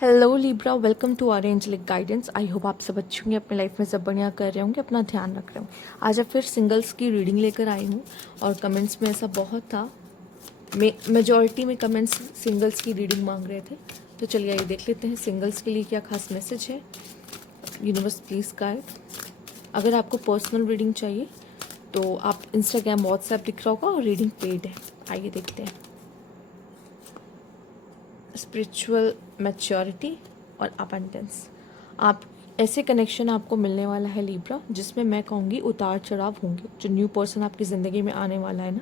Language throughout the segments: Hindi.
Hello Libra, welcome to our angelic guidance. I hope आप सब अच्छे होंगे, अपने लाइफ में सब बढ़िया कर रहे होंगे, अपना ध्यान रख रहे होंगे। आज अब फिर सिंगल्स की रीडिंग लेकर आई हूँ और कमेंट्स में ऐसा बहुत था, मेजॉरिटी में कमेंट्स सिंगल्स की रीडिंग मांग रहे थे। तो चलिए आइए देख लेते हैं सिंगल्स के लिए क्या खास मैसेज है। Universe please guide. अगर आपको पर्सनल रीडिंग चाहिए तो आप इंस्टाग्राम व्हाट्सएप दिख रहा होगा और रीडिंग पेड है। आइए देखते हैं। स्पिरिचुअल मैच्योरिटी और अबंडेंस, आप ऐसे कनेक्शन आपको मिलने वाला है लिब्रा, जिसमें मैं कहूँगी उतार चढ़ाव होंगे। जो न्यू पर्सन आपकी ज़िंदगी में आने वाला है ना,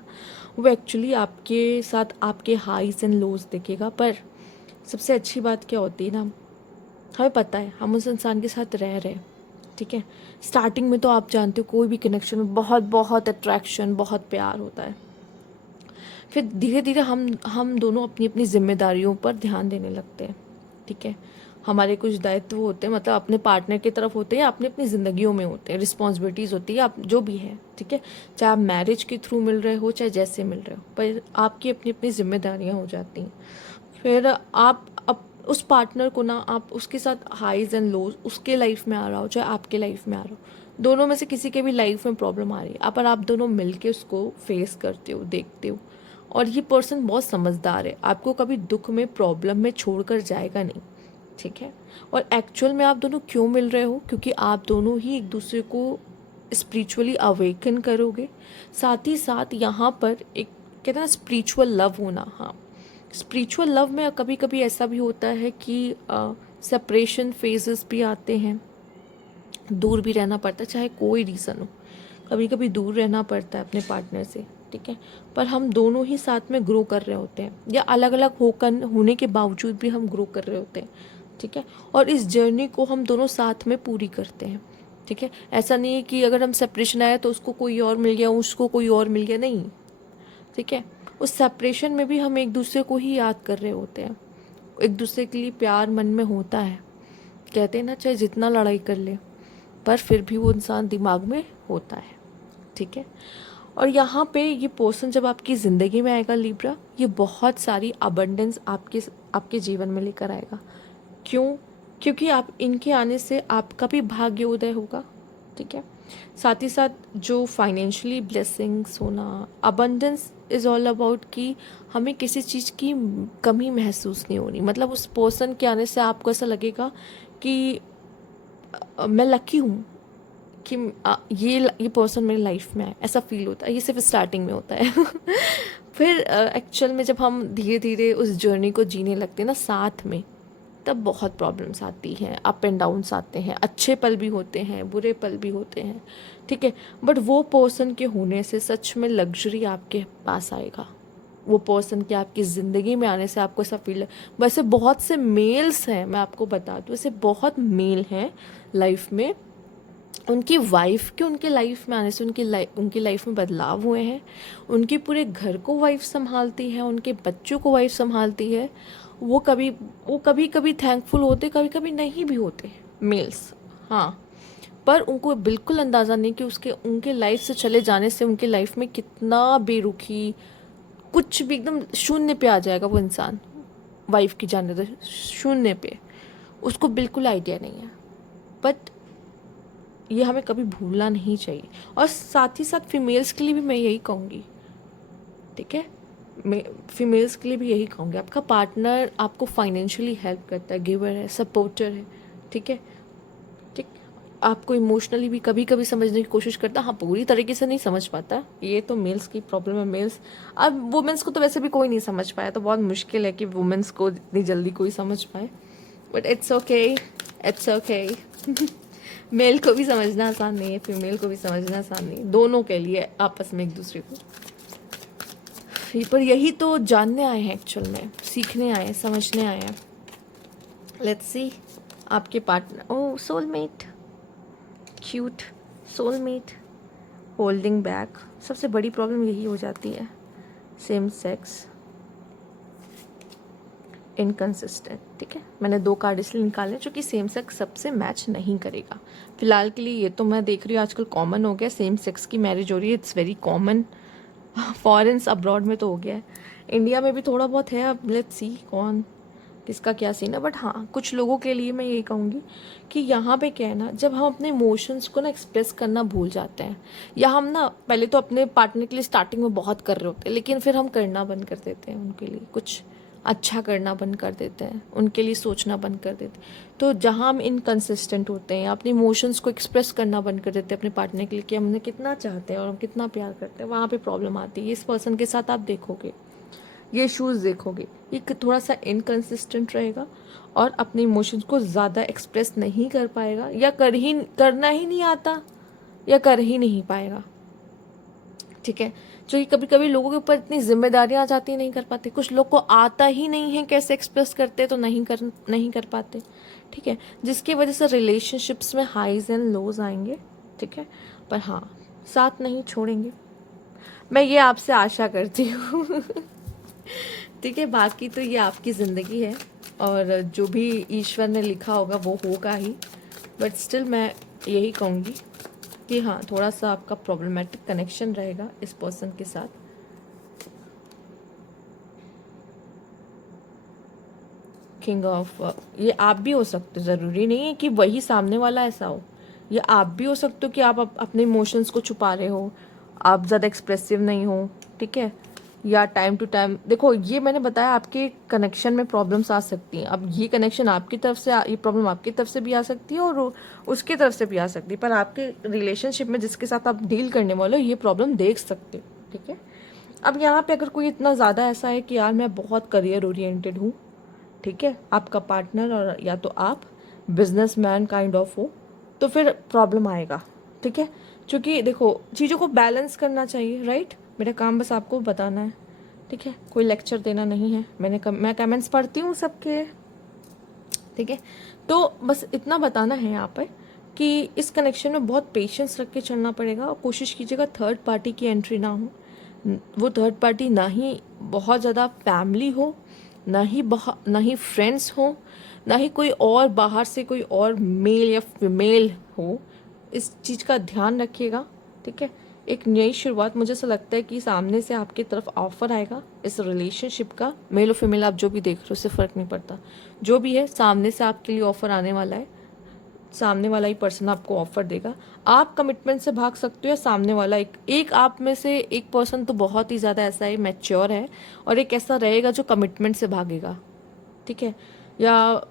वो एक्चुअली आपके साथ आपके हाईज एंड लोज देखेगा। पर सबसे अच्छी बात क्या होती है ना, हमें पता है हम उस इंसान के साथ रह रहे हैं, ठीक है। स्टार्टिंग में तो आप जानते हो कोई भी कनेक्शन में बहुत बहुत अट्रैक्शन, बहुत प्यार होता है। फिर धीरे धीरे हम दोनों अपनी अपनी जिम्मेदारियों पर ध्यान देने लगते हैं, ठीक है। हमारे कुछ दायित्व होते हैं, मतलब अपने पार्टनर की तरफ होते हैं या अपनी अपनी ज़िंदगियों में होते हैं, रिस्पॉन्सिबिलिटीज़ होती है, आप जो भी है, ठीक है। चाहे आप मैरिज के थ्रू मिल रहे हो, चाहे जैसे मिल रहे हो, पर आपकी अपनी अपनी जिम्मेदारियाँ हो जाती हैं। फिर आप उस पार्टनर को ना, आप उसके साथ हाईज एंड लोज, उसके लाइफ में आ रहा हो चाहे आपके लाइफ में आ रहा हो, दोनों में से किसी के भी लाइफ में प्रॉब्लम आ रही है, पर आप दोनों मिलके उसको फेस करते हो, देखते हो। और ये पर्सन बहुत समझदार है, आपको कभी दुख में, प्रॉब्लम में छोड़कर जाएगा नहीं, ठीक है। और एक्चुअल में आप दोनों क्यों मिल रहे हो, क्योंकि आप दोनों ही एक दूसरे को स्पिरिचुअली अवेकन करोगे। साथ ही साथ यहाँ पर एक कहते हैं ना स्पिरिचुअल लव होना, हाँ। स्पिरिचुअल लव में कभी कभी ऐसा भी होता है कि सेपरेशन फेजेस भी आते हैं, दूर भी रहना पड़ता है, चाहे कोई रीज़न हो। कभी कभी दूर रहना पड़ता है अपने पार्टनर से, ठीक है। पर हम दोनों ही साथ में ग्रो कर रहे होते हैं, या अलग अलग होकर होने के बावजूद भी हम ग्रो कर रहे होते हैं, ठीक है। और इस जर्नी को हम दोनों साथ में पूरी करते हैं, ठीक है। ऐसा नहीं है कि अगर हम सेपरेशन आया तो उसको कोई और मिल गया, उसको कोई और मिल गया, नहीं, ठीक है। उस सेपरेशन में भी हम एक दूसरे को ही याद कर रहे होते हैं, एक दूसरे के लिए प्यार मन में होता है। कहते हैं ना, चाहे जितना लड़ाई कर ले, पर फिर भी वो इंसान दिमाग में होता है, ठीक है। और यहाँ पे ये पर्सन जब आपकी ज़िंदगी में आएगा लिब्रा, ये बहुत सारी अबंडेंस आपके आपके जीवन में लेकर आएगा। क्यों? क्योंकि आप इनके आने से आपका भी भाग्य उदय होगा, ठीक है। साथ ही साथ जो फाइनेंशियली ब्लेसिंग्स होना, अबंडेंस इज़ ऑल अबाउट कि हमें किसी चीज़ की कमी महसूस नहीं होनी। मतलब उस पर्सन के आने से आपको ऐसा लगेगा कि मैं लकी हूँ कि ये पर्सन मेरी लाइफ में है, ऐसा फील होता है। ये सिर्फ स्टार्टिंग में होता है फिर एक्चुअल में जब हम धीरे धीरे उस जर्नी को जीने लगते हैं ना साथ में, तब बहुत प्रॉब्लम्स आती हैं, अप एंड डाउन्स आते हैं, अच्छे पल भी होते हैं, बुरे पल भी होते हैं, ठीक है। बट वो पर्सन के होने से सच में लग्जरी आपके पास आएगा। वो पर्सन के आपकी ज़िंदगी में आने से आपको ऐसा फील है। वैसे बहुत से मेल्स हैं, मैं आपको बता दूँ, वैसे बहुत मेल हैं लाइफ में, उनकी वाइफ के उनके लाइफ में आने से उनकी लाइफ में बदलाव हुए हैं। उनके पूरे घर को वाइफ संभालती है, उनके बच्चों को वाइफ संभालती है। वो कभी कभी थैंकफुल होते, कभी कभी नहीं भी होते मेल्स, हाँ। पर उनको बिल्कुल अंदाज़ा नहीं कि उसके उनके लाइफ से चले जाने से उनके लाइफ में कितना बेरुखी, कुछ भी एकदम शून्य पे आ जाएगा वो इंसान। वाइफ की जाने दो शून्य पे, उसको बिल्कुल आइडिया नहीं है। बट ये हमें कभी भूलना नहीं चाहिए। और साथ ही साथ फीमेल्स के लिए भी मैं यही कहूँगी, ठीक है। मैं फीमेल्स के लिए भी यही कहूँगी, आपका पार्टनर आपको फाइनेंशियली हेल्प करता है, गिवर है, सपोर्टर है, ठीक है, ठीक। आपको इमोशनली भी कभी कभी समझने की कोशिश करता है, हाँ, पूरी तरीके से नहीं समझ पाता, ये तो मेल्स की प्रॉब्लम है। मेल्स, अब वुमेंस को तो वैसे भी कोई नहीं समझ पाया, तो बहुत मुश्किल है कि वुमेंस को इतनी जल्दी कोई समझ पाए। But it's okay, it's okay male को भी समझना आसान नहीं है, फीमेल को भी समझना आसान नहीं है, दोनों के लिए आपस में एक दूसरे को। पर यही तो जानने आए हैं, एक्चुअल में सीखने आए हैं, समझने आए हैं। लेट्स सी आपके partner, oh soulmate, cute soulmate, holding back. सबसे बड़ी प्रॉब्लम यही हो जाती है, सेम सेक्स, इनकन्सिस्टेंट, ठीक है। मैंने 2 कार्ड इसलिए निकाले जो कि सेम सेक्स सबसे मैच नहीं करेगा फिलहाल के लिए। ये तो मैं देख रही हूँ आजकल कॉमन हो गया, सेम सेक्स की मैरिज हो रही है, इट्स वेरी कॉमन। फॉरेन्स अब्रॉड में तो हो गया है, इंडिया में भी थोड़ा बहुत है। अब लेट्स सी कौन किसका क्या सीन है, बट हाँ कुछ लोगों के लिए मैं यही कहूँगी कि यहाँ पे क्या है ना, जब हम अपने इमोशंस को ना एक्सप्रेस करना भूल जाते हैं, या हम ना पहले तो अपने पार्टनर के लिए स्टार्टिंग में बहुत कर रहे होते हैं, लेकिन फिर हम करना बंद कर देते हैं, उनके लिए कुछ अच्छा करना बंद कर देते हैं, उनके लिए सोचना बंद कर देते हैं। तो जहाँ हम इनकंसिस्टेंट होते हैं, अपने इमोशंस को एक्सप्रेस करना बंद कर देते हैं अपने पार्टनर के लिए कि हमने कितना चाहते हैं और हम कितना प्यार करते हैं, वहाँ पे प्रॉब्लम आती है। इस पर्सन के साथ आप देखोगे, ये इश्यूज़ देखोगे, ये थोड़ा सा इनकंसिस्टेंट रहेगा और अपने इमोशंस को ज़्यादा एक्सप्रेस नहीं कर पाएगा, या करना ही नहीं आता, या कर ही नहीं पाएगा। ठीक है, क्योंकि कभी कभी लोगों के ऊपर इतनी जिम्मेदारियां आ जाती, नहीं कर पाते। कुछ लोग को आता ही नहीं है कैसे एक्सप्रेस करते, तो नहीं कर पाते। ठीक है, जिसकी वजह से रिलेशनशिप्स में हाईज एंड लोज आएंगे। ठीक है, पर हाँ साथ नहीं छोड़ेंगे, मैं ये आपसे आशा करती हूँ। ठीक है, बाकी तो ये आपकी ज़िंदगी है और जो भी ईश्वर ने लिखा होगा वो होगा ही, बट स्टिल मैं यही कहूँगी कि हाँ थोड़ा सा आपका प्रॉब्लमेटिक कनेक्शन रहेगा इस पर्सन के साथ। किंग ऑफ, ये आप भी हो सकते हो, ज़रूरी नहीं है कि वही सामने वाला ऐसा हो, ये आप भी हो सकते हो कि आप अपने इमोशंस को छुपा रहे हो, आप ज़्यादा एक्सप्रेसिव नहीं हो। ठीक है, या टाइम टू टाइम देखो, ये मैंने बताया आपके कनेक्शन में प्रॉब्लम्स आ सकती हैं। अब ये कनेक्शन आपकी तरफ से ये प्रॉब्लम आपकी तरफ से भी आ सकती है और उसकी तरफ से भी आ सकती है, पर आपके रिलेशनशिप में जिसके साथ आप डील करने वाले हो ये प्रॉब्लम देख सकते हो। ठीक है, अब यहाँ पे अगर कोई इतना ज़्यादा ऐसा है कि यार मैं बहुत करियर ओरिएंटेड हूँ, ठीक है, आपका पार्टनर और या तो आप बिजनेसमैन काइंड ऑफ हो, तो फिर प्रॉब्लम आएगा। ठीक है, क्योंकि देखो चीज़ों को बैलेंस करना चाहिए, राइट। मेरा काम बस आपको बताना है। ठीक है, कोई लेक्चर देना नहीं है। मैं कमेंट्स पढ़ती हूँ सबके। ठीक है, तो बस इतना बताना है यहाँ पर कि इस कनेक्शन में बहुत पेशेंस रख के चलना पड़ेगा और कोशिश कीजिएगा थर्ड पार्टी की एंट्री ना हो। वो थर्ड पार्टी ना ही बहुत ज़्यादा फैमिली हो, ना ही फ्रेंड्स हो, ना ही कोई और बाहर से कोई और मेल या फीमेल हो। इस चीज़ का ध्यान रखिएगा। ठीक है, एक नई शुरुआत, मुझे ऐसा लगता है कि सामने से आपकी तरफ ऑफर आएगा इस रिलेशनशिप का। मेल और फीमेल आप जो भी देख रहे हो उससे फ़र्क नहीं पड़ता, जो भी है सामने से आपके लिए ऑफर आने वाला है। सामने वाला ही पर्सन आपको ऑफर देगा। आप कमिटमेंट से भाग सकते हो या सामने वाला एक आप में से एक पर्सन तो बहुत ही ज़्यादा ऐसा है, मैच्योर है, और एक ऐसा रहेगा जो कमिटमेंट से भागेगा। ठीक है, या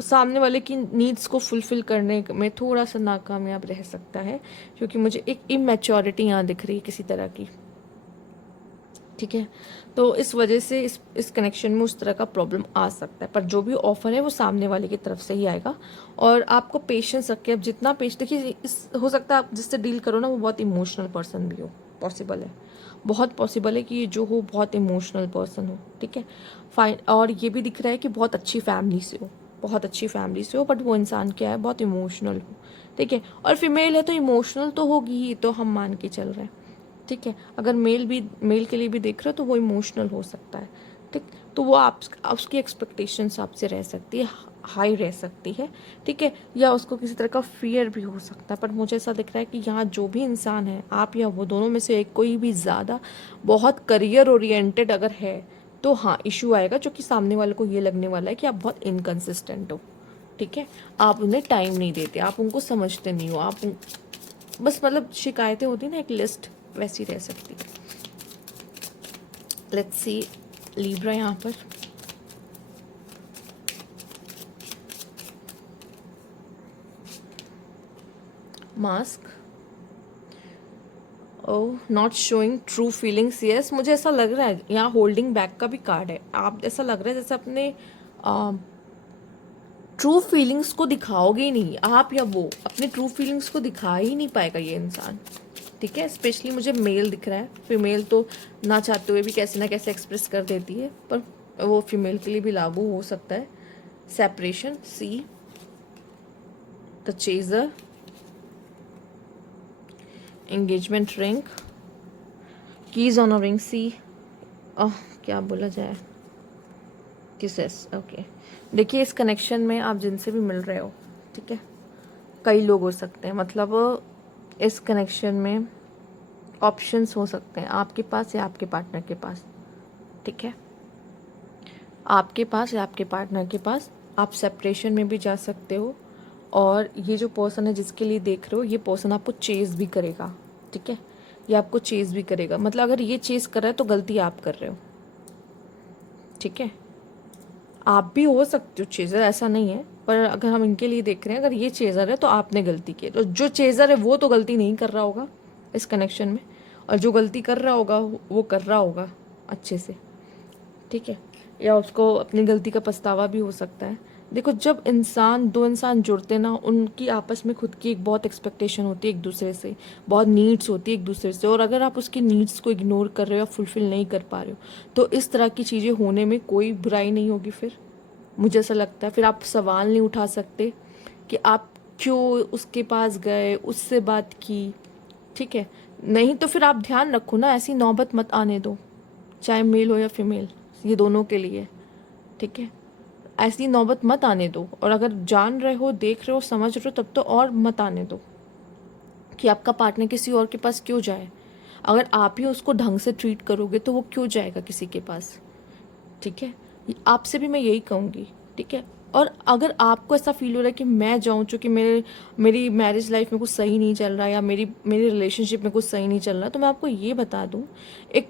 सामने वाले की नीड्स को फुलफिल करने में थोड़ा सा नाकामयाब रह सकता है, क्योंकि मुझे एक इमेच्योरिटी यहाँ दिख रही है किसी तरह की। ठीक है, तो इस वजह से इस कनेक्शन में उस तरह का प्रॉब्लम आ सकता है, पर जो भी ऑफर है वो सामने वाले की तरफ से ही आएगा। और आपको पेशेंस रख के, अब जितना देखिए, हो सकता है आप जिससे डील करो ना वो बहुत इमोशनल पर्सन भी हो, पॉसिबल है, बहुत पॉसिबल है कि ये जो हो बहुत इमोशनल पर्सन हो। ठीक है, फाइन। और ये भी दिख रहा है कि बहुत अच्छी फैमिली से हो, बहुत अच्छी फैमिली से हो, बट वो इंसान क्या है, बहुत इमोशनल हो। ठीक है, और फीमेल है तो इमोशनल तो होगी ही, तो हम मान के चल रहे हैं। ठीक है, अगर मेल के लिए भी देख रहे हो तो वो इमोशनल हो सकता है। ठीक, तो वो आप उसकी एक्सपेक्टेशंस आपसे रह सकती है, हाई रह सकती है। ठीक है, या उसको किसी तरह का फियर भी हो सकता है। पर मुझे ऐसा दिख रहा है कि यहाँ जो भी इंसान है, आप या वो, दोनों में से एक कोई भी ज़्यादा बहुत करियर ओरिएंटेड अगर है तो हाँ इशू आएगा, जो कि सामने वाले को ये लगने वाला है कि आप बहुत इनकन्सिस्टेंट हो। ठीक है, आप उन्हें टाइम नहीं देते, आप उनको समझते नहीं हो, बस मतलब शिकायतें होती ना एक लिस्ट, वैसी रह सकती है। लेट्स सी लीब्रा यहाँ पर। Mask, oh, not showing true feelings. Yes, मुझे ऐसा लग रहा है यहाँ होल्डिंग बैक का भी कार्ड है। आप ऐसा लग रहा है जैसे अपने ट्रू फीलिंग्स को दिखाओगे ही नहीं, आप या वो अपने ट्रू फीलिंग्स को दिखा ही नहीं पाएगा ये इंसान। ठीक है, स्पेशली मुझे मेल दिख रहा है, फीमेल तो ना चाहते हुए भी कैसे ना कैसे एक्सप्रेस कर देती है, पर वो फीमेल के लिए भी लागू हो सकता है। Separation, see the chaser, engagement ring, keys on a ring, see क्या बोला जाए, किसेस। ओके, देखिए इस कनेक्शन में आप जिनसे भी मिल रहे हो, ठीक है, कई लोग हो सकते हैं, मतलब इस कनेक्शन में ऑप्शंस हो सकते हैं आपके पास या आपके पार्टनर के पास। ठीक है, आपके पास या आपके पार्टनर के पास। आप सेपरेशन में भी जा सकते हो, और ये जो पर्सन है जिसके लिए देख रहे हो, ये पर्सन आपको चेज़ भी करेगा, ठीक है। ये आपको चेज़ भी करेगा, मतलब अगर ये चेज़ कर रहा है तो गलती आप कर रहे हो, ठीक है। आप भी हो सकते हो चेज़र, ऐसा नहीं है, पर अगर हम इनके लिए देख रहे हैं, अगर ये चेज़र है तो आपने गलती की है। तो जो चेज़र है वो तो गलती नहीं कर रहा होगा इस कनेक्शन में, और जो गलती कर रहा होगा वो कर रहा होगा अच्छे से, ठीक है। या उसको अपनी गलती का पछतावा भी हो सकता है। देखो, जब दो इंसान जुड़ते ना, उनकी आपस में खुद की एक बहुत एक्सपेक्टेशन होती है एक दूसरे से, बहुत नीड्स होती है एक दूसरे से, और अगर आप उसकी नीड्स को इग्नोर कर रहे हो या फुलफिल नहीं कर पा रहे हो, तो इस तरह की चीज़ें होने में कोई बुराई नहीं होगी। फिर मुझे ऐसा लगता है फिर आप सवाल नहीं उठा सकते कि आप क्यों उसके पास गए, उससे बात की, ठीक है। नहीं तो फिर आप ध्यान रखो ना, ऐसी नौबत मत आने दो, चाहे मेल हो या फीमेल, ये दोनों के लिए, ठीक है। ऐसी नौबत मत आने दो, और अगर जान रहे हो, देख रहे हो, समझ रहे हो, तब तो और मत आने दो कि आपका पार्टनर किसी और के पास क्यों जाए। अगर आप ही उसको ढंग से ट्रीट करोगे तो वो क्यों जाएगा किसी के पास, ठीक है। आपसे भी मैं यही कहूँगी, ठीक है। और अगर आपको ऐसा फील हो रहा है कि मैं जाऊँ, चूँकि मेरी मैरिज लाइफ में कुछ सही नहीं चल रहा, या मेरी रिलेशनशिप में कुछ सही नहीं चल रहा, तो मैं आपको ये बता दूँ, एक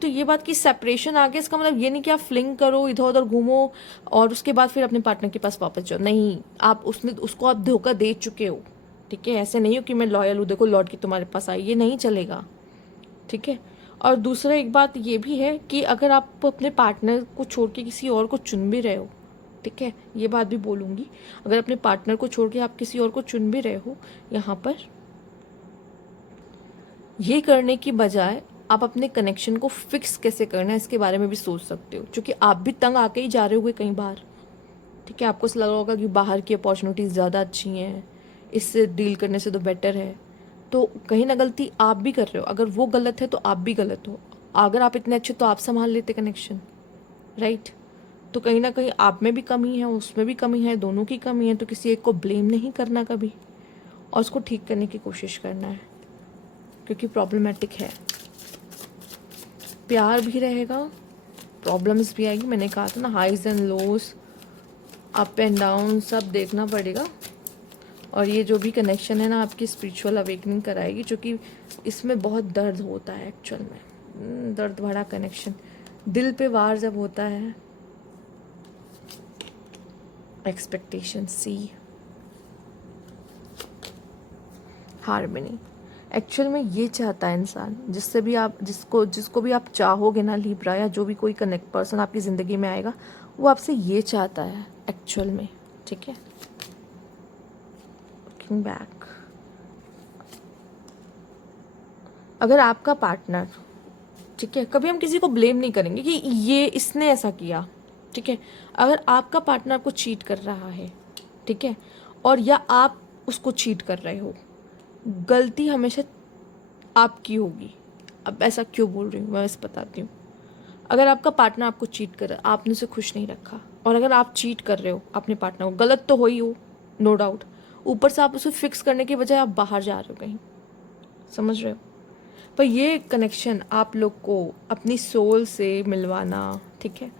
तो ये बात कि सेपरेशन आ गया, इसका मतलब ये नहीं कि आप फ्लिंग करो, इधर उधर घूमो और उसके बाद फिर अपने पार्टनर के पास वापस जाओ। नहीं, आप उसको आप धोखा दे चुके हो, ठीक है। ऐसे नहीं हो कि मैं लॉयल हूँ, देखो लौट के तुम्हारे पास आई, ये नहीं चलेगा, ठीक है। और दूसरा एक बात ये भी है कि अगर आप अपने पार्टनर को छोड़ के किसी और को चुन भी रहे हो, ठीक है, ये बात भी बोलूँगी, अगर अपने पार्टनर को छोड़ के आप किसी और को चुन भी रहे हो, यहाँ पर ये करने की बजाय आप अपने कनेक्शन को फिक्स कैसे करना है इसके बारे में भी सोच सकते हो, क्योंकि आप भी तंग आके ही जा रहे होगे कई बार, ठीक है। आपको ऐसा लगा होगा कि बाहर की अपॉर्चुनिटीज़ ज़्यादा अच्छी हैं, इससे डील करने से तो बेटर है, तो कहीं ना गलती आप भी कर रहे हो। अगर वो गलत है तो आप भी गलत हो। अगर आप इतने अच्छे तो आप संभाल लेते कनेक्शन, राइट। तो कहीं ना कहीं आप में भी कमी है, उसमें भी कमी है, दोनों की कमी है, तो किसी एक को ब्लेम नहीं करना कभी, और उसको ठीक करने की कोशिश करना है, क्योंकि प्रॉब्लमेटिक है। प्यार भी रहेगा, प्रॉब्लम्स भी आएगी, मैंने कहा था ना, highs and lows, up and down, सब देखना पड़ेगा। और ये जो भी कनेक्शन है ना, आपकी स्पिरिचुअल अवेकनिंग कराएगी, जो कि इसमें बहुत दर्द होता है एक्चुअल में, दर्द भरा कनेक्शन, दिल पे वार जब होता है। एक्सपेक्टेशन सी, हार्मनी, एक्चुअल में ये चाहता है इंसान, जिससे भी आप जिसको भी आप चाहोगे ना लिब्रा, या जो भी कोई कनेक्ट पर्सन आपकी ज़िंदगी में आएगा, वो आपसे ये चाहता है एक्चुअल में, ठीक है। लुकिंग बैक, अगर आपका पार्टनर, ठीक है, कभी हम किसी को ब्लेम नहीं करेंगे कि ये इसने ऐसा किया, ठीक है। अगर आपका पार्टनर आपको चीट कर रहा है, ठीक है, और या आप उसको चीट कर रहे हो, गलती हमेशा आपकी होगी। अब ऐसा क्यों बोल रही हूँ मैं, बस बताती हूँ। अगर आपका पार्टनर आपको चीट कर रहा है, आपने उसे खुश नहीं रखा, और अगर आप चीट कर रहे हो अपने पार्टनर को, गलत तो हो ही हो, नो डाउट, ऊपर से आप उसे फिक्स करने के बजाय आप बाहर जा रहे हो कहीं, समझ रहे हो। पर ये कनेक्शन आप लोग को अपनी सोल से मिलवाना, ठीक है,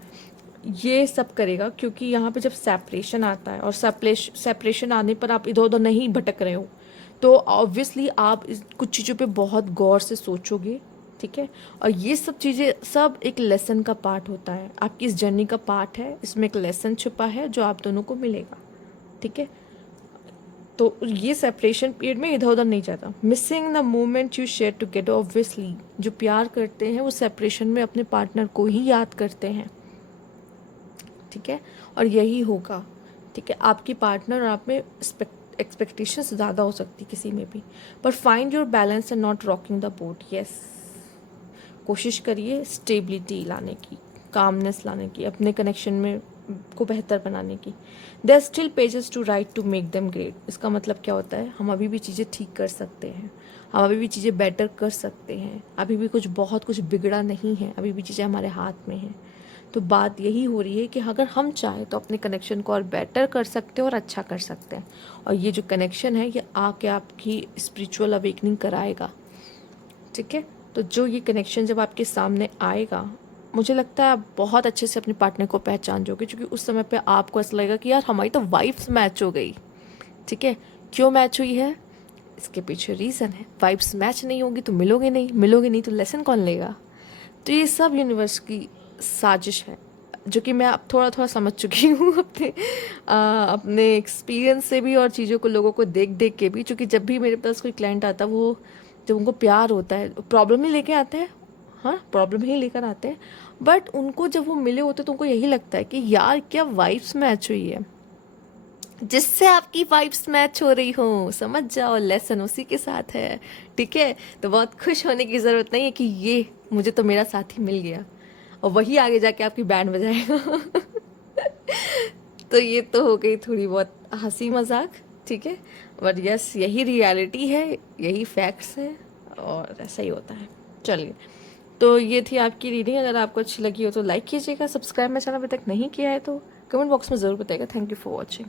ये सब करेगा, क्योंकि यहाँ पे जब सेपरेशन आता है, और सेपरेशन आने पर आप इधर उधर नहीं भटक रहे हो, तो ऑब्वियसली आप कुछ चीज़ों पे बहुत गौर से सोचोगे, ठीक है। और ये सब चीज़ें सब एक लेसन का पार्ट होता है, आपकी इस जर्नी का पार्ट है, इसमें एक लेसन छुपा है जो आप दोनों को मिलेगा, ठीक है। तो ये सेपरेशन पीरियड में इधर उधर नहीं जाता। Missing the moment you share together, obviously जो प्यार करते हैं वो सेपरेशन में अपने पार्टनर को ही याद करते हैं, ठीक है। और यही होगा, ठीक है। आपकी पार्टनर और आप में एक्सपेक्टेशंस ज़्यादा हो सकती किसी में भी, पर find your balance and not rocking the boat. Yes, कोशिश करिए स्टेबिलिटी लाने की, कामनेस लाने की, अपने कनेक्शन में को बेहतर बनाने की। There still pages to write to make them great. इसका मतलब क्या होता है, हम अभी भी चीज़ें ठीक कर सकते हैं, हम अभी भी चीज़ें बेटर कर सकते हैं, अभी भी बहुत कुछ बिगड़ा नहीं है, अभी भी चीज़ें हमारे हाथ में हैं। तो बात यही हो रही है कि अगर हम चाहें तो अपने कनेक्शन को और बेटर कर सकते हैं और अच्छा कर सकते हैं, और ये जो कनेक्शन है ये आके आपकी स्पिरिचुअल अवेकनिंग कराएगा, ठीक है। तो जो ये कनेक्शन जब आपके सामने आएगा, मुझे लगता है आप बहुत अच्छे से अपने पार्टनर को पहचान जाओगे, क्योंकि उस समय पे आपको ऐसा लगेगा कि यार हमारी तो वाइब्स मैच हो गई। ठीक है, क्यों मैच हुई है, इसके पीछे रीज़न है। वाइब्स मैच नहीं होगी तो मिलोगे नहीं, मिलोगे नहीं तो लेसन कौन लेगा। तो ये सब यूनिवर्स की साजिश है, जो कि मैं अब थोड़ा थोड़ा समझ चुकी हूँ अपने एक्सपीरियंस से भी, और चीज़ों को लोगों को देख देख के भी। क्योंकि जब भी मेरे पास कोई क्लाइंट आता है, वो जब उनको प्यार होता है, प्रॉब्लम ही लेके आते हैं। हाँ, प्रॉब्लम ही लेकर आते हैं, बट उनको जब वो मिले होते तो उनको यही लगता है कि यार क्या वाइब्स मैच हुई है। जिससे आपकी वाइब्स मैच हो रही हो, समझ जाओ लेसन उसी के साथ है। ठीक है, तो बहुत खुश होने की ज़रूरत नहीं है कि ये मुझे तो मेरा साथी मिल गया, और वही आगे जाके आपकी बैंड बजाएगा। तो ये तो हो गई थोड़ी बहुत हंसी मजाक। ठीक है, बट यस, यही रियलिटी है, यही फैक्ट्स है, और ऐसा ही होता है। चलिए, तो ये थी आपकी रीडिंग। अगर आपको अच्छी लगी हो तो लाइक कीजिएगा, सब्सक्राइब मेरे चैनल अभी तक नहीं किया है तो कमेंट बॉक्स में ज़रूर बताइएगा। Thank you for watching.